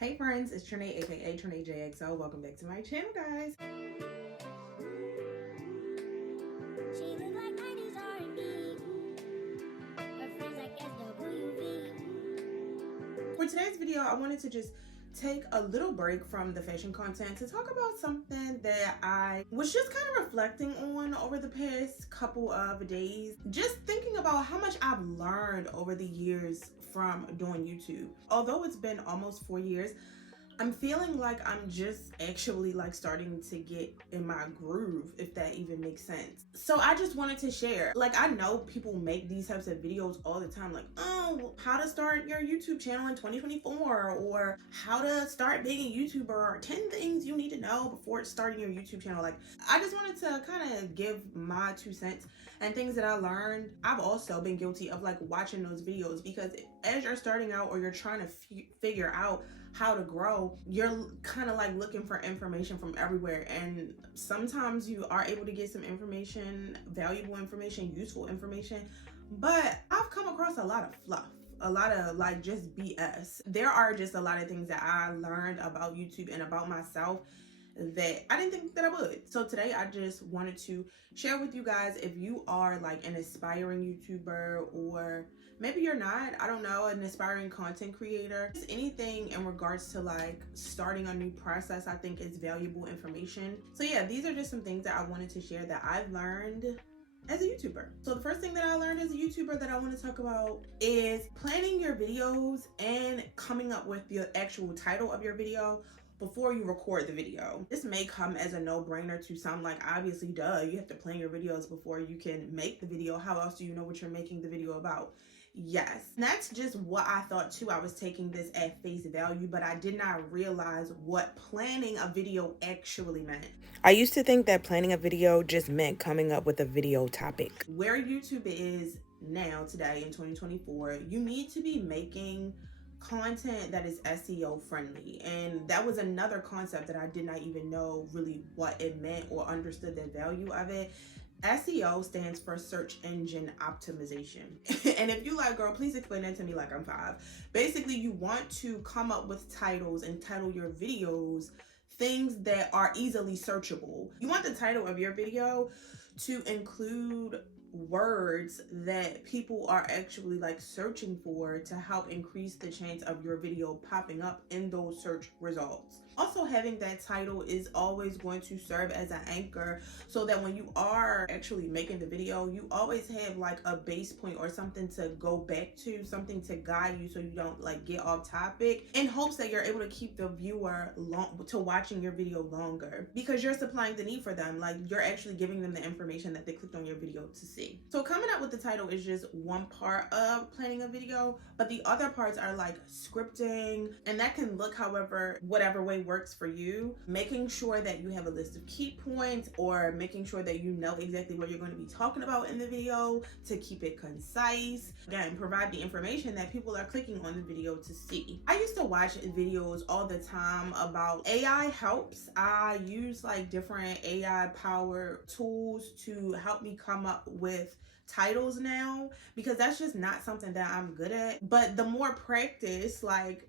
Hey friends, it's Trinae aka Trinae JXO. Welcome back to my channel, guys. She look like 90s R&B. Her friends like SWV. For today's video, I wanted to just take a little break from the fashion content to talk about something that I was just kind of reflecting on over the past couple of days. Just thinking about how much I've learned over the years from doing YouTube. Although it's been almost 4 years, I'm feeling like I'm just actually like starting to get in my groove, if that even makes sense. So I just wanted to share. Like, I know people make these types of videos all the time, like, oh, how to start your YouTube channel in 2024, or how to start being a YouTuber, or 10 things you need to know before starting your YouTube channel. Like, I just wanted to kind of give my 2 cents and things that I learned. I've also been guilty of like watching those videos, because as you're starting out or you're trying to figure out how to grow, you're kind of like looking for information from everywhere, and sometimes you are able to get some information, valuable information, useful information, but I've come across a lot of fluff, a lot of like just BS. There are just a lot of things that I learned about YouTube and about myself that I didn't think that I would. So today I just wanted to share with you guys, if you are like an aspiring YouTuber, or maybe you're not, I don't know, an aspiring content creator, just anything in regards to like starting a new process, I think is valuable information. So yeah, these are just some things that I wanted to share that I've learned as a YouTuber. So the first thing that I learned as a YouTuber that I want to talk about is planning your videos and coming up with the actual title of your video before you record the video. This may come as a no-brainer to some, like obviously duh, you have to plan your videos before you can make the video. How else do you know what you're making the video about? Yes, that's just what I thought too. I was taking this at face value, but I did not realize what planning a video actually meant. I used to think that planning a video just meant coming up with a video topic. Where YouTube is now, today in 2024, you need to be making content that is SEO friendly, and that was another concept that I did not even know really what it meant or understood the value of it. SEO stands for search engine optimization. And if you like, girl, please explain that to me like I'm 5. Basically, you want to come up with titles and title your videos things that are easily searchable. You want the title of your video to include words that people are actually like searching for, to help increase the chance of your video popping up in those search results. Also, having that title is always going to serve as an anchor, so that when you are actually making the video, you always have like a base point or something to go back to, something to guide you so you don't like get off topic, in hopes that you're able to keep the viewer to watching your video longer, because you're supplying the need for them. Like, you're actually giving them the information that they clicked on your video to see. So coming up with the title is just one part of planning a video, but the other parts are like scripting, and that can look however, whatever way works for you. Making sure that you have a list of key points, or making sure that you know exactly what you're going to be talking about in the video to keep it concise. Again, provide the information that people are clicking on the video to see. I used to watch videos all the time about AI helps. I use like different AI powered tools to help me come up with titles now, because that's just not something that I'm good at. But the more practice, like,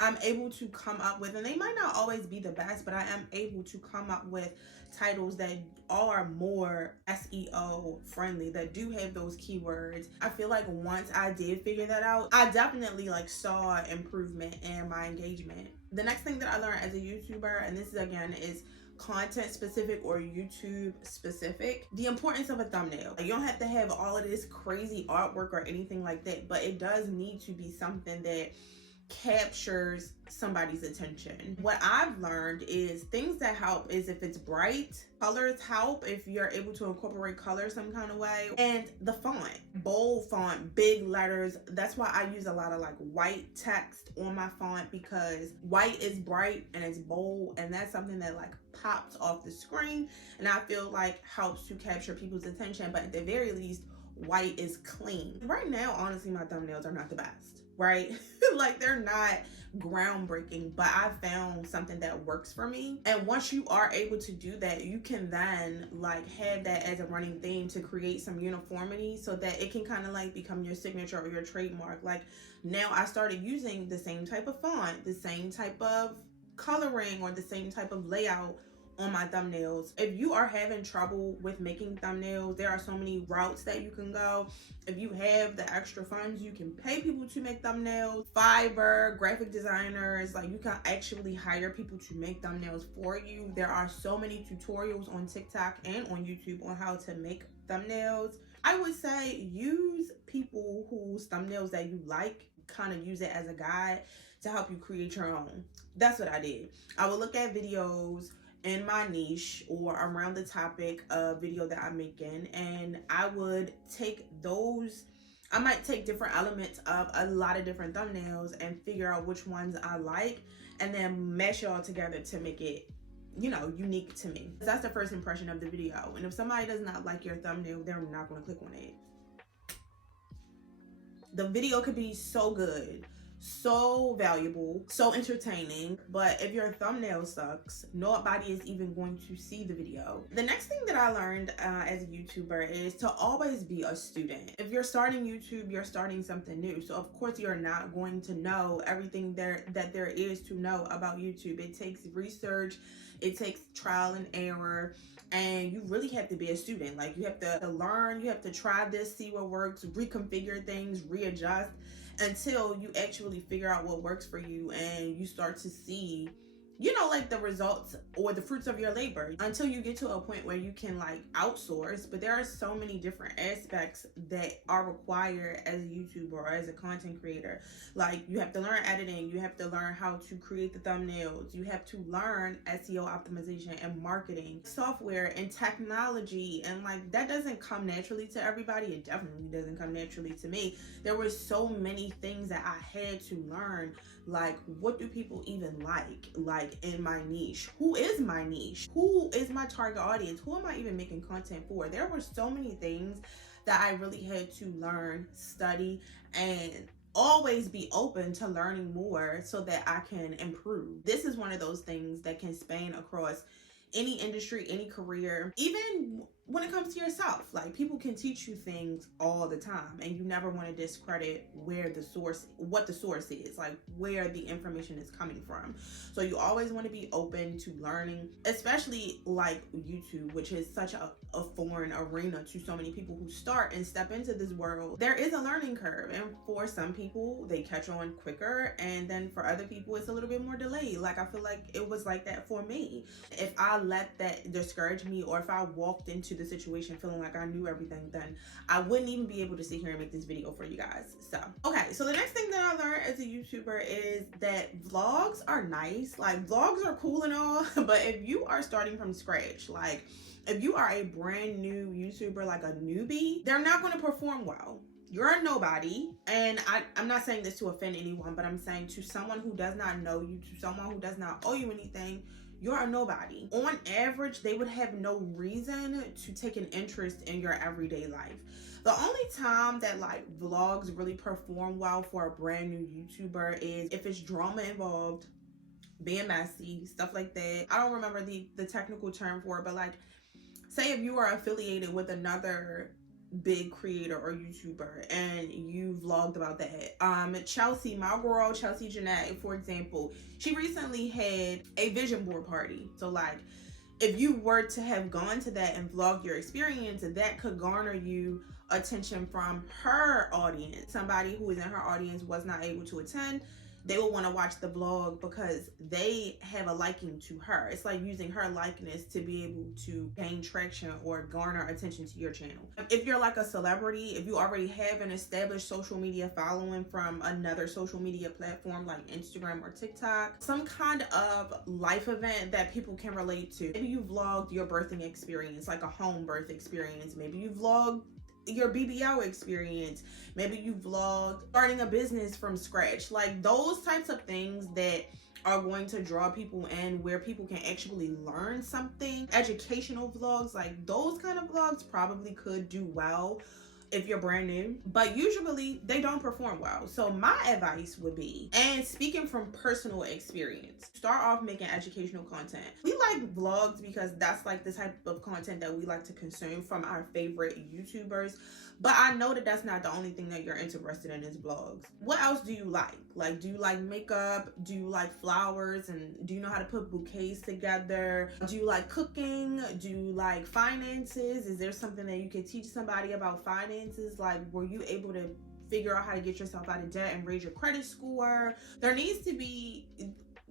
I'm able to come up with, and they might not always be the best, but I am able to come up with titles that are more SEO friendly, that do have those keywords. I feel like once I did figure that out, I definitely like saw improvement in my engagement. The next thing that I learned as a YouTuber, and this is again is content specific or YouTube specific, the importance of a thumbnail. You don't have to have all of this crazy artwork or anything like that, but it does need to be something that captures somebody's attention. What I've learned is things that help is if it's bright. Colors help if you're able to incorporate color some kind of way. And the font, bold font, big letters. That's why I use a lot of like white text on my font, because white is bright and it's bold, and that's something that like pops off the screen, and I feel like helps to capture people's attention. But at the very least, white is clean. Right now, honestly, my thumbnails are not the best. right? Like they're not groundbreaking, but I found something that works for me. And once you are able to do that, you can then like have that as a running theme to create some uniformity so that it can kind of like become your signature or your trademark. Like now I started using the same type of font, the same type of coloring, or the same type of layout on my thumbnails. If you are having trouble with making thumbnails, there are so many routes that you can go. If you have the extra funds, you can pay people to make thumbnails. Fiverr, graphic designers, like you can actually hire people to make thumbnails for you. There are so many tutorials on TikTok and on YouTube on how to make thumbnails. I would say use people whose thumbnails that you like, kind of use it as a guide to help you create your own. That's what I did. I would look at videos in my niche or around the topic of video that I'm making, and I would take those, I might take different elements of a lot of different thumbnails and figure out which ones I like and then mesh it all together to make it, you know, unique to me. That's the first impression of the video, and if somebody does not like your thumbnail, they're not going to click on it. The video could be so good, so valuable, so entertaining, but if your thumbnail sucks, nobody is even going to see the video. The next thing that I learned as a YouTuber is to always be a student. If you're starting YouTube, you're starting something new, so of course you're not going to know everything that there is to know about YouTube. It takes research, it takes trial and error, and you really have to be a student. Like you have to learn, you have to try this, see what works, reconfigure things, readjust, until you actually figure out what works for you and you start to see, you know, like the results or the fruits of your labor, until you get to a point where you can like outsource. But there are so many different aspects that are required as a YouTuber or as a content creator. Like you have to learn editing, you have to learn how to create the thumbnails, you have to learn SEO optimization and marketing, software and technology, and like that doesn't come naturally to everybody. It definitely doesn't come naturally to me. There were so many things that I had to learn. Like, what do people even like in my niche? Who is my niche? Who is my target audience? Who am I even making content for? There were so many things that I really had to learn, study, and always be open to learning more so that I can improve. This is one of those things that can span across any industry, any career, even when it comes to yourself. Like people can teach you things all the time, and you never want to discredit what the source is, like where the information is coming from. So you always want to be open to learning, especially like YouTube, which is such a foreign arena to so many people who start and step into this world. There is a learning curve, and for some people they catch on quicker, and then for other people it's a little bit more delayed. Like I feel like it was like that for me. If I let that discourage me, or if I walked into the situation feeling like I knew everything, then I wouldn't even be able to sit here and make this video for you guys. So okay, so the next thing that I learned as a YouTuber is that vlogs are nice. Like vlogs are cool and all, but if you are starting from scratch, like if you are a brand new YouTuber, like a newbie, they're not going to perform well. You're a nobody, and I'm not saying this to offend anyone, but I'm saying to someone who does not know you, to someone who does not owe you anything, you're a nobody. On average, they would have no reason to take an interest in your everyday life. The only time that like vlogs really perform well for a brand new YouTuber is if it's drama involved, being messy, stuff like that. I don't remember the technical term for it, but like say if you are affiliated with another big creator or YouTuber and you vlogged about that. Chelsea, my girl Chelsea Jeanette, for example, she recently had a vision board party. So like if you were to have gone to that and vlogged your experience, that could garner you attention from her audience. Somebody who is in her audience was not able to attend, they will want to watch the vlog because they have a liking to her. It's like using her likeness to be able to gain traction or garner attention to your channel. If you're like a celebrity, if you already have an established social media following from another social media platform like Instagram or TikTok, some kind of life event that people can relate to. Maybe you vlogged your birthing experience, like a home birth experience. Maybe you vlogged your BBL experience. Maybe you vlogged starting a business from scratch. Like those types of things that are going to draw people in, where people can actually learn something. Educational vlogs, like those kind of vlogs probably could do well. if you're brand new, but usually they don't perform well. So my advice would be, and speaking from personal experience, start off making educational content. We like vlogs because that's like the type of content that we like to consume from our favorite YouTubers. But I know that that's not the only thing that you're interested in is vlogs. What else do you like? Like, do you like makeup? Do you like flowers? And do you know how to put bouquets together? Do you like cooking? Do you like finances? Is there something that you can teach somebody about finances? Like, were you able to figure out how to get yourself out of debt and raise your credit score? There needs to be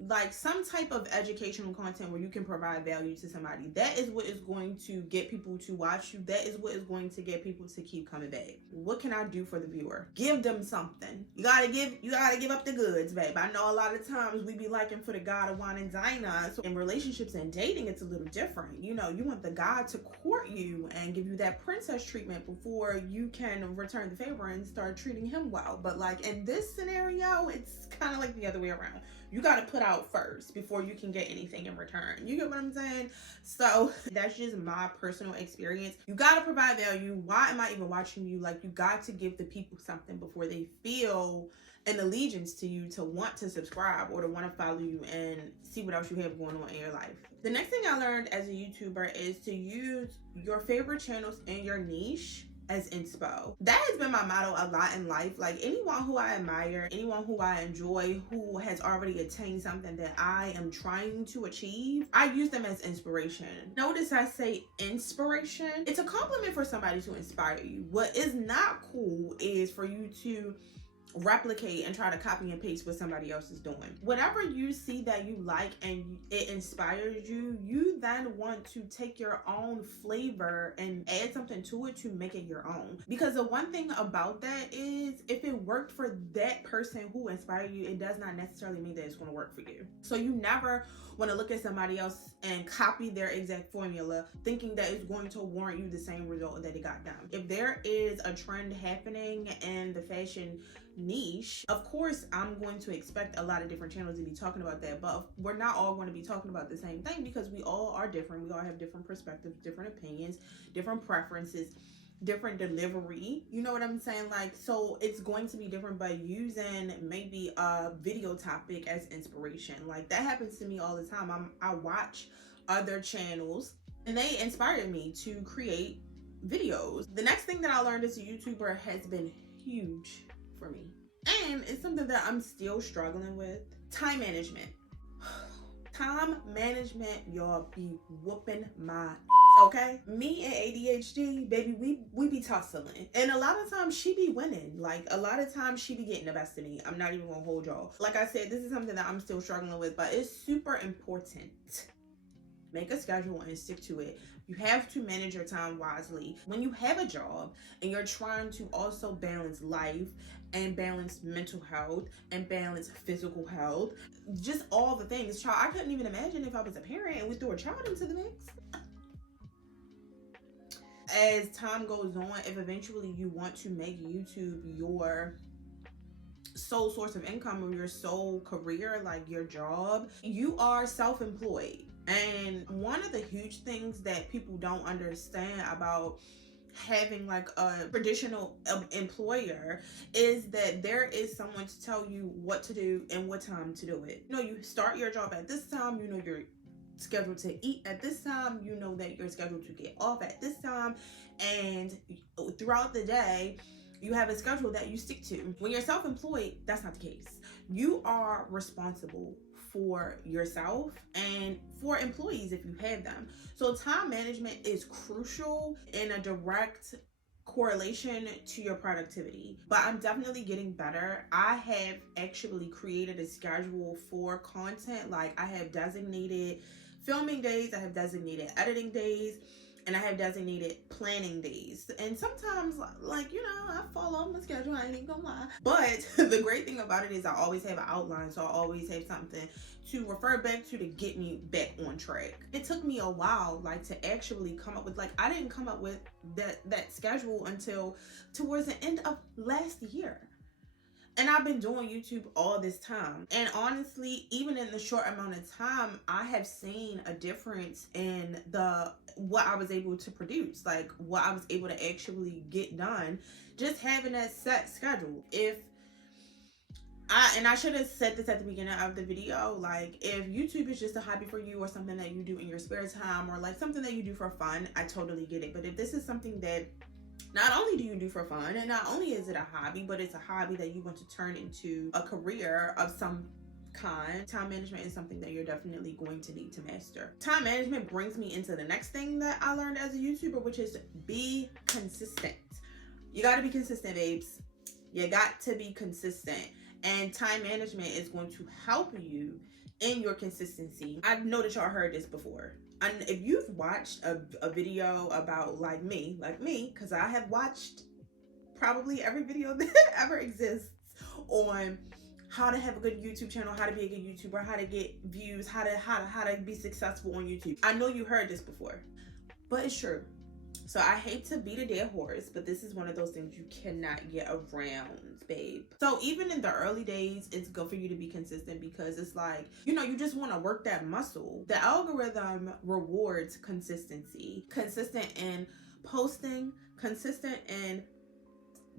like some type of educational content where you can provide value to somebody. That is what is going to get people to watch you. That is what is going to get people to keep coming back. What can I do for the viewer? Give them something. You gotta give up the goods, babe. I know a lot of times we be liking for the guy to wine and dine us. So in relationships and dating, it's a little different. You know, you want the guy to court you and give you that princess treatment before you can return the favor and start treating him well. But like in this scenario, it's kind of like the other way around. You got to put out first before you can get anything in return. You get what I'm saying? So that's just my personal experience. You got to provide value. Why am I even watching you? Like, you got to give the people something before they feel an allegiance to you to want to subscribe or to want to follow you and see what else you have going on in your life. The next thing I learned as a YouTuber is to use your favorite channels in your niche as inspo. That has been my motto a lot in life. Like, anyone who I admire, anyone who I enjoy, who has already attained something that I am trying to achieve, I use them as inspiration. Notice I say inspiration. It's a compliment for somebody to inspire you. What is not cool is for you to replicate and try to copy and paste what somebody else is doing. Whatever you see that you like and it inspires you, you then want to take your own flavor and add something to it to make it your own. Because the one thing about that is, if it worked for that person who inspired you, it does not necessarily mean that it's going to work for you. So you never want to look at somebody else and copy their exact formula thinking that it's going to warrant you the same result that it got them. If there is a trend happening in the fashion niche, of course I'm going to expect a lot of different channels to be talking about that, but we're not all going to be talking about the same thing because we all are different. We all have different perspectives, different opinions, different preferences, different delivery. You know what I'm saying? Like, so it's going to be different, but using maybe a video topic as inspiration, like that happens to me all the time. I watch other channels and they inspired me to create videos. The next thing that I learned as a YouTuber has been huge for me, and it's something that I'm still struggling with: time management. Time management, y'all, be whooping my okay? Me and ADHD, baby, we be tussling. And a lot of times she be winning. Like, a lot of times she be getting the best of me. I'm not even gonna hold y'all. Like I said, this is something that I'm still struggling with, but it's super important. Make a schedule and stick to it. You have to manage your time wisely. When you have a job and you're trying to also balance life and balance mental health and balance physical health, just all the things. Child, I couldn't even imagine if I was a parent and we threw a child into the mix. As time goes on, if eventually you want to make YouTube your sole source of income or your sole career, like your job, you are self-employed. And one of the huge things that people don't understand about having like a traditional employer is that there is someone to tell you what to do and what time to do it. You know, you start your job at this time, you know you're scheduled to eat at this time, you know that you're scheduled to get off at this time, and throughout the day you have a schedule that you stick to. When you're self-employed, that's not the case. You are responsible for yourself and for employees if you have them. So time management is crucial in a direct correlation to your productivity. But I'm definitely getting better. I have actually created a schedule for content. Like, I have designated filming days, I have designated editing days, and I have designated planning days. And sometimes, like, you know, I fall off my schedule, I ain't even gonna lie. But the great thing about it is I always have an outline, so I always have something to refer back to get me back on track. It took me a while, like, to actually come up with, like, I didn't come up with that schedule until towards the end of last year. And I've been doing YouTube all this time. And honestly, even in the short amount of time, I have seen a difference in what I was able to produce, like what I was able to actually get done, just having that set schedule. I should have said this at the beginning of the video, like if YouTube is just a hobby for you or something that you do in your spare time or like something that you do for fun, I totally get it. But if this is something that not only do you do for fun and not only is it a hobby, but it's a hobby that you want to turn into a career of some kind, time management is something that you're definitely going to need to master. Time management brings me into the next thing that I learned as a YouTuber, which is be consistent. You got to be consistent, babes. You got to be consistent. And time management is going to help you in your consistency. I know that y'all heard this before. And if you've watched a video about like me, because I have watched probably every video that ever exists on how to have a good YouTube channel, how to be a good YouTuber, how to get views, how to be successful on YouTube. I know you heard this before, but it's true. So I hate to beat a dead horse, but this is one of those things you cannot get around, babe. So even in the early days, it's good for you to be consistent because it's like, you just want to work that muscle. The algorithm rewards consistency. Consistent in posting, consistent in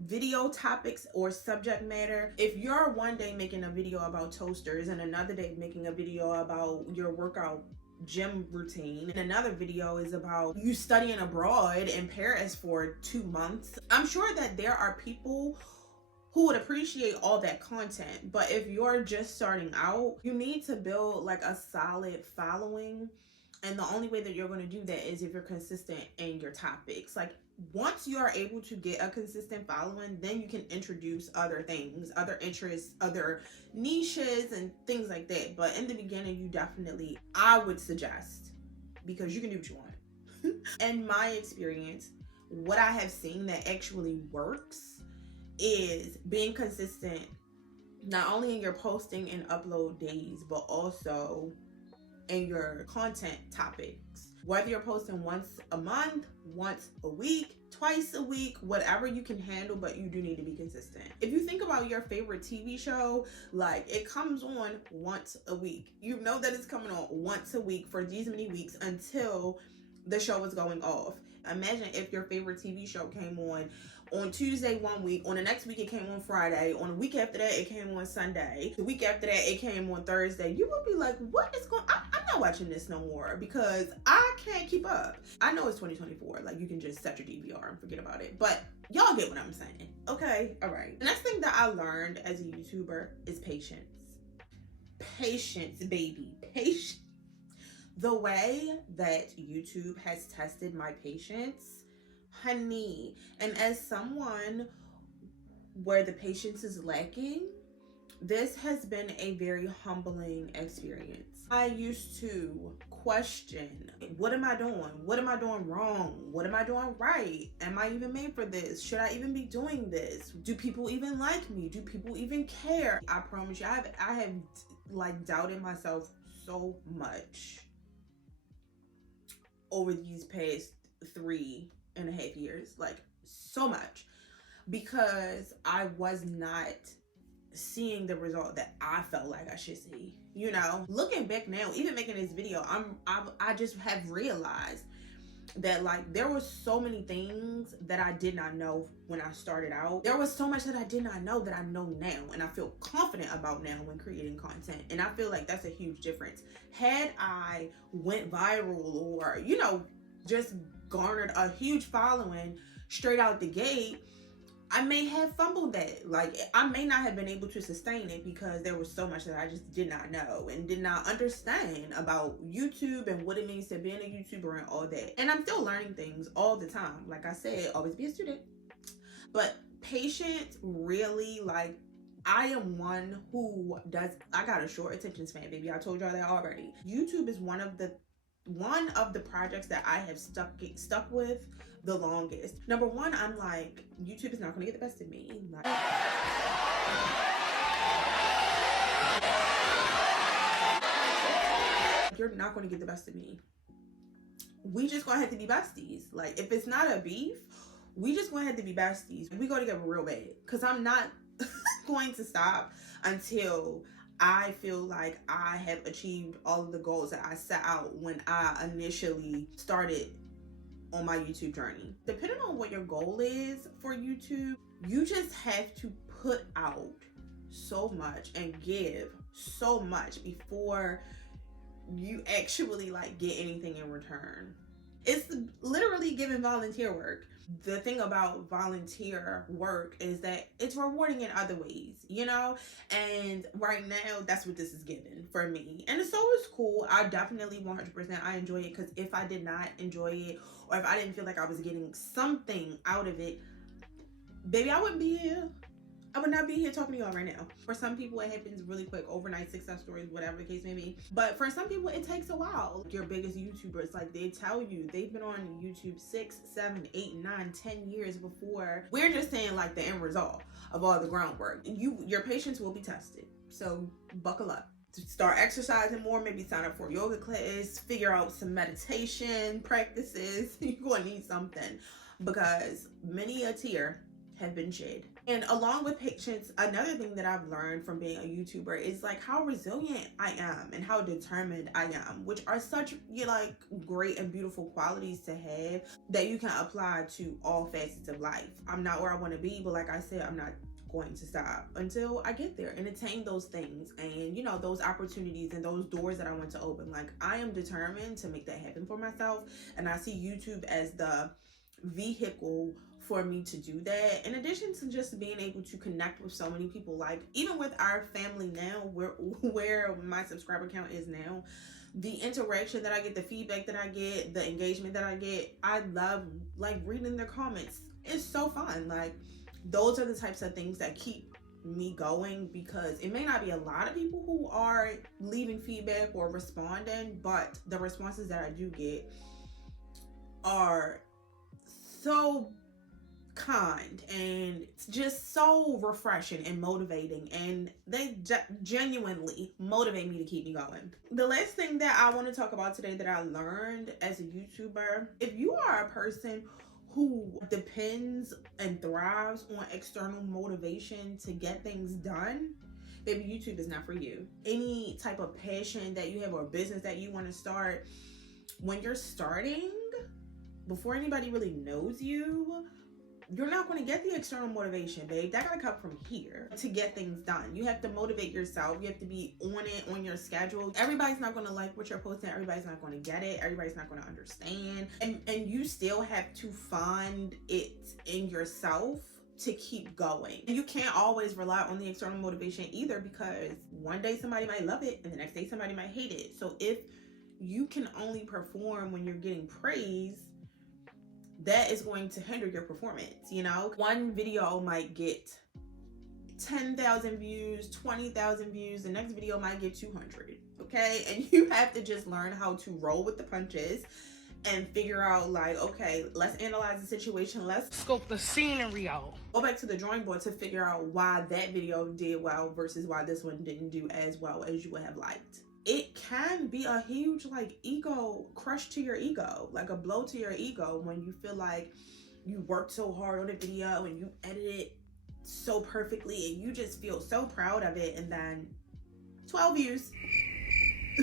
video topics or subject matter. If you're one day making a video about toasters and another day making a video about your workout gym routine and another video is about you studying abroad in Paris for 2 months, I'm sure that there are people who would appreciate all that content. But if you're just starting out, you need to build like a solid following, and the only way that you're going to do that is if you're consistent in your topics. Like once you are able to get a consistent following, then you can introduce other things, other interests, other niches and things like that. But in the beginning, I would suggest, because you can do what you want. In my experience, what I have seen that actually works is being consistent, not only in your posting and upload days, but also in your content topics. Whether you're posting once a month, once a week, twice a week, whatever you can handle, but you do need to be consistent. If you think about your favorite TV show, like it comes on once a week. You know that it's coming on once a week for these many weeks until the show is going off. Imagine if your favorite TV show came on Tuesday 1 week, on the next week it came on Friday, on the week after that it came on Sunday, the week after that it came on Thursday. You would be like, what is going on? I'm not watching this no more because I can't keep up. I know it's 2024, like you can just set your DVR and forget about it, but y'all get what I'm saying. Okay, all right. The next thing that I learned as a YouTuber is patience. Patience, baby, patience. The way that YouTube has tested my patience, honey, and as someone where the patience is lacking, this has been a very humbling experience. I used to question, what am I doing? What am I doing wrong? What am I doing right? Am I even made for this? Should I even be doing this? Do people even like me? Do people even care? I promise you, I have like doubted myself so much over these past 3.5 years, like so much, because I was not seeing the result that I felt like I should see. Looking back now, even making this video, I just have realized that like there were so many things that I did not know when I started out. There was so much that I did not know that I know now, and I feel confident about now when creating content. And I feel like that's a huge difference. Had I went viral or just garnered a huge following straight out the gate, I may have fumbled that. Like I may not have been able to sustain it because there was so much that I just did not know and did not understand about YouTube and what it means to being a YouTuber and all that. And I'm still learning things all the time. Like I said, always be a student. But patience, really, like I am one who I got a short attention span, baby. I told y'all that already. YouTube is one of the projects that I have stuck with the longest. Number one, I'm like, YouTube is not gonna get the best of me. Like, you're not gonna get the best of me. We just gonna have to be besties. Like if it's not a beef, we just gonna have to be besties. We go together real bad. Cause I'm not going to stop until I feel like I have achieved all of the goals that I set out when I initially started on my YouTube journey. Depending on what your goal is for YouTube, you just have to put out so much and give so much before you actually like get anything in return. It's literally giving volunteer work. The thing about volunteer work is that it's rewarding in other ways, you know? And right now, that's what this is giving for me. And so it's cool. I definitely 100% I enjoy it, because if I did not enjoy it, or if I didn't feel like I was getting something out of it, baby, I wouldn't be here. I would not be here talking to y'all right now. For some people, it happens really quick, overnight success stories, whatever the case may be. But for some people, it takes a while. Your biggest YouTubers, like, they tell you they've been on YouTube 6, 7, 8, 9, 10 years before. We're just saying like the end result of all the groundwork. Your patience will be tested. So buckle up. Start exercising more, maybe sign up for a yoga class, figure out some meditation practices. You're gonna need something, because many a tear have been shed. And along with patience, another thing that I've learned from being a YouTuber is like how resilient I am and how determined I am, which are such like great and beautiful qualities to have that you can apply to all facets of life. I'm not where I want to be, but like I said, I'm not going to stop until I get there and attain those things and, you know, those opportunities and those doors that I want to open. Like, I am determined to make that happen for myself, and I see YouTube as the vehicle for me to do that, in addition to just being able to connect with so many people. Like, even with our family now, where my subscriber count is now, the interaction that I get, the feedback that I get, the engagement that I get, I love like reading their comments. It's so fun. Like, those are the types of things that keep me going, because it may not be a lot of people who are leaving feedback or responding, but the responses that I do get are so kind and just so refreshing and motivating, and they genuinely motivate me to keep me going. The last thing that I want to talk about today that I learned as a YouTuber: if you are a person who depends and thrives on external motivation to get things done, baby, YouTube is not for you. Any type of passion that you have or business that you want to start, when you're starting, before anybody really knows you, you're not going to get the external motivation, babe. That gotta come from here to get things done. You have to motivate yourself. You have to be on it, on your schedule. Everybody's not going to like what you're posting. Everybody's not going to get it. Everybody's not going to understand. And you still have to find it in yourself to keep going. You can't always rely on the external motivation either, because one day somebody might love it and the next day somebody might hate it. So if you can only perform when you're getting praise, that is going to hinder your performance. You know, one video might get 10,000 views, 20,000 views. The next video might get 200. Okay. And you have to just learn how to roll with the punches and figure out, like, okay, let's analyze the situation. Let's scope the scenery out. Go back to the drawing board to figure out why that video did well versus why this one didn't do as well as you would have liked. It can be a huge like ego crush to your ego, like a blow to your ego, when you feel like you worked so hard on a video and you edited it so perfectly and you just feel so proud of it, and then 12 views.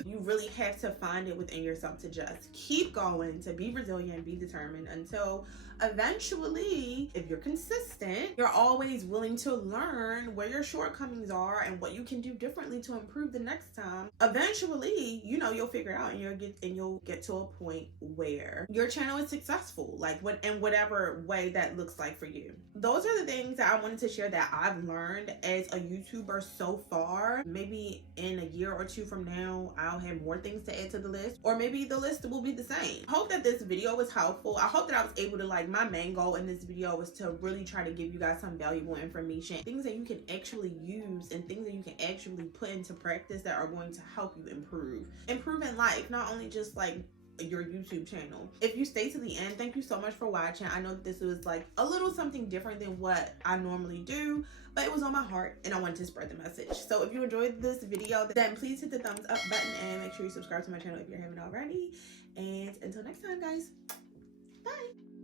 You really have to find it within yourself to just keep going, to be resilient, be determined, until eventually, if you're consistent, you're always willing to learn where your shortcomings are and what you can do differently to improve the next time. Eventually, you know, you'll figure it out, and you'll get to a point where your channel is successful, like in whatever way that looks like for you. Those are the things that I wanted to share that I've learned as a YouTuber so far. Maybe in a year or two from now, I'll have more things to add to the list, or maybe the list will be the same. Hope that this video was helpful. I hope that I was able to, like, my main goal in this video was to really try to give you guys some valuable information, things that you can actually use and things that you can actually put into practice that are going to help you improve in life, not only just like your YouTube channel. If you stay to the end, thank you so much for watching. I know that this was like a little something different than what I normally do, but it was on my heart and I wanted to spread the message. So if you enjoyed this video, then please hit the thumbs up button and make sure you subscribe to my channel if you haven't already. And until next time, guys, bye.